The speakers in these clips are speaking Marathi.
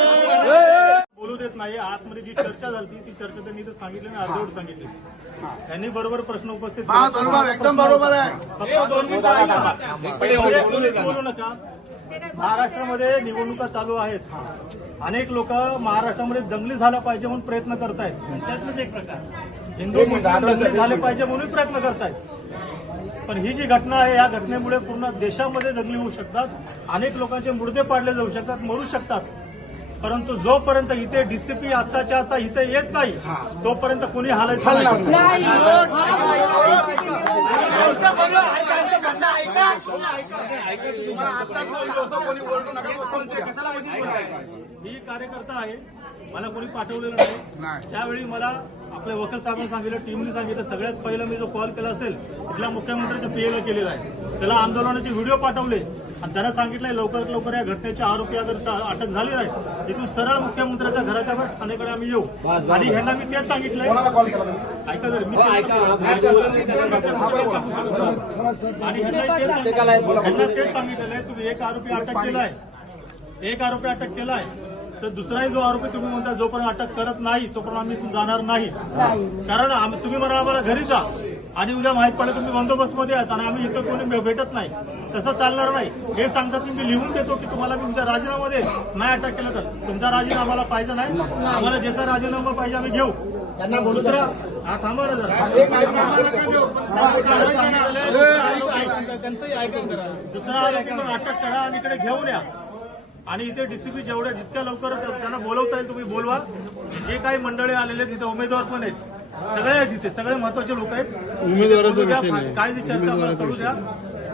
बोलू देत नाही. आतमध्ये जी चर्चा झाली ती चर्चा त्यांनी इथं सांगितली आणि अर्धवट सांगितली. त्यांनी बरोबर प्रश्न उपस्थित हा. बरोबर, एकदम बरोबर आहे. फक्त दोन मिनिटं ऐका. कोणीच बोलू नका. महाराष्ट्रामध्ये निवडणुका चालू आहेत. अनेक लोक महाराष्ट्रामध्ये दंगली झाला पाहिजे म्हणून प्रयत्न करतायत. त्यातलंच एक प्रकार. हिंदू मुस्लिम दंगली झाले पाहिजे म्हणून प्रयत्न करतायत. पण ही जी घटना आहे या घटनेमुळे पूर्ण देशामध्ये दंगली होऊ शकतात. अनेक लोकांचे मुर्दे पाडले जाऊ शकतात मरू शकतात. परंतु जोपर्यंत इथे डीसीपी आताच्या आता इथे येत नाही तोपर्यंत कोणी हालायचं नाही. मी कार्यकर्ता आहे मला कोणी पाठवलेलं नाही. त्यावेळी मला आपल्या वकील साहेबांनी सांगितलं टीमने सांगितलं सगळ्यात पहिला मी जो कॉल केला असेल तिथल्या मुख्यमंत्र्याच्या पीएला केलेला आहे त्याला आंदोलनाचे व्हिडिओ पाठवले आणि त्यांना सांगितलंय लवकरात लवकर या घटनेचे आरोपी अगर अटक झाली नाही तिथून सरळ मुख्यमंत्र्याच्या घराच्या ठाणेकडे आम्ही येऊ आणि ह्यांना मी तेच सांगितलंय कोणाला कॉल केला तुम्ही ऐका जर मी आणि ह्यांना तेच सांगितलं- ह्यांना तेच सांगितलेलं आहे तुम्ही एक आरोपी अटक केलाय एक आरोपी अटक केलाय तर दुसराही जो आरोपी तुम्ही म्हणता जोपर्यंत अटक करत नाही तोपर्यंत आम्ही इथून जाणार नाही. कारण तुम्ही म्हणा आम्हाला घरी जा. आणि उद्या माहीत पडलं तुम्ही बंदोबस्तमध्ये आहात आणि आम्ही इथं कोणी भेटत नाही. तसं चालणार नाही. हे सांगतात की मी लिहून देतो की तुम्हाला मी तुमच्या राजीनामध्ये नाही अटक केलं तर. तुमचा राजीनामा आम्हाला पाहिजे नाही. आम्हाला जसा राजीनामा पाहिजे आम्ही घेऊ. दुसरा हा थांबा ना जरा. दुसरा आरोपी पण अटक करा आणि इकडे घेऊन या. आणि इथे डीसीपी जेवढ्या जितक्या लवकर त्यांना बोलवता येईल तुम्ही बोलवा. जे काही मंडळी आलेले तिथे उमेदवार पण आहेत. सगळे आहेत तिथे सगळे महत्त्वाचे लोक आहेत. उमेदवाराचा काय चर्चा करू द्या.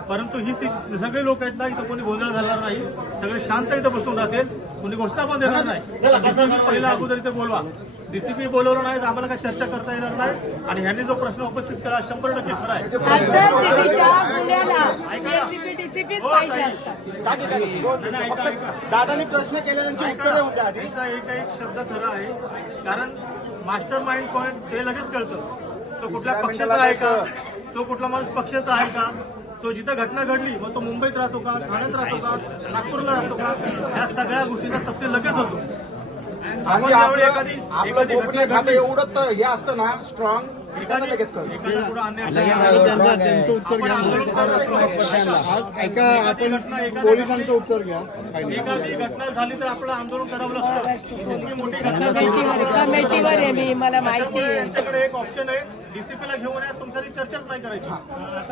परंतु ही सगळे लोक आहेत ना इथं कोणी गोंधळ घालणार नाही. सगळे शांत इथं बसून राहतील. कोणी घोषणा पण देणार नाही. पहिला अगोदर इथे बोलवा. डीसीपी बोलवलं नाही तर आम्हाला काय चर्चा करता येणार नाही. आणि ह्यांनी जो प्रश्न उपस्थित केला शंभर टक्के खरा आहे. ऐका. दादानी प्रश्न केले त्यांची उत्तरे होत्या एक एक शब्द खरा आहे. कारण मास्टर माइंड पॉईंट ते लगेच कळतं. तो कुठल्या पक्षाचा आहे का? तो कुठला माणूस पक्षाचा आहे का? तो जिथं घटना घडली मग तो मुंबईत राहतो का ठाण्यात राहतो का नागपूरला राहतो का? या सगळ्या गोष्टीचा तपशील लगेच होतो. आणि आपलं गोपनीय खातं एवढं तर हे असतं ना स्ट्रॉंग लगेच. त्यांचं उत्तर घ्या. ऐका आपण पोलिसांचं उत्तर घ्या. एखादी घटना झाली तर आपलं आंदोलन करावं लागतं. इतकी मोठी घटना झाली. कमिटीवर कमिटीवर आहे मी मला माहिती आहे. एक ऑप्शन आहे. डीसीपीला घेऊन या तुमच्याशी चर्चाच नाही करायची.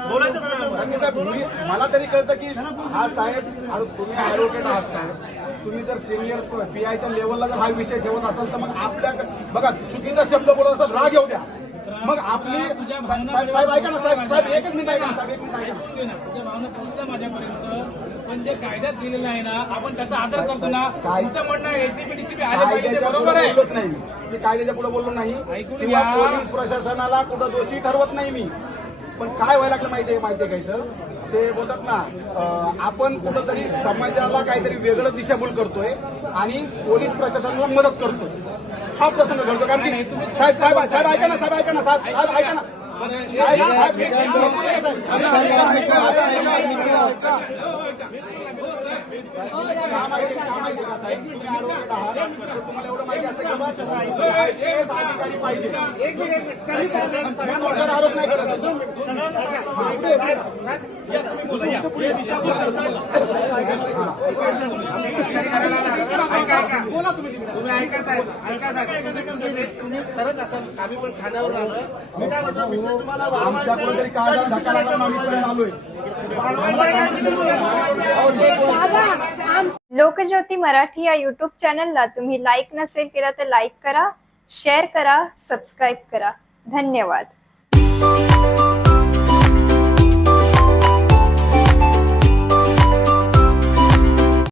बोलायचंच नाही. आणि साहेब, मी- मला तरी कळतं की हा साहेब आता तुम्ही ऍडव्होकेट आहात साहेब. तुम्ही जर सिनियर पीआयच्या लेवलला जर हा विषय ठेवत असाल तर मग आपल्या बघा चुकीचा शब्द बोलत असाल राग येऊ द्या. मग आपली साहेब साहेब ऐका ना साहेब साहेब एकच मिनिट ऐका ना साहेब एक मिनिट ऐका ना. तुझ्या भावना पोहोचल्या माझ्यापर्यंत. पण जे कायद्यात दिलेलं आहे ना आपण त्याचा आदर करतो ना. काय- तुमचं म्हणणं आहे एसीपी डीसीपी आले पाहिजे ते कायद्याच्या बरोबर आहे? बोललोच नाही मी. मी कायद्याच्या पुढे बोललो नाही किंवा. पोलीस प्रशासनाला कुठं दोषी ठरवत नाही मी पण काय व्हायला लागलं माहितीये माहितीये का इथं ते बोलतात ना आपण कुठंतरी समाजाला काहीतरी वेगळं दिशाभूल करतोय आणि पोलीस प्रशासनाला मदत करतोय हा प्रसंग घडतो कारण की साहेब साहेब साहेब ऐका ना साहेब ऐका ना साहेब साहेब ऐका ना साहेब, साहेब, ऐका ऐका तुम्ही ऐका साहेब ऐका साहेब तुम्ही तुम्ही तुम्ही खरंच असाल आम्ही पण खाण्यावर आलोय मी काय म्हणतो तुम्हाला धक्का लागला आम्ही आलोय. लोकज्योती मराठी या युट्यूब चॅनलला तुम्ही लाईक नसेल केला तर लाईक करा शेअर करा सबस्क्राईब करा. धन्यवाद.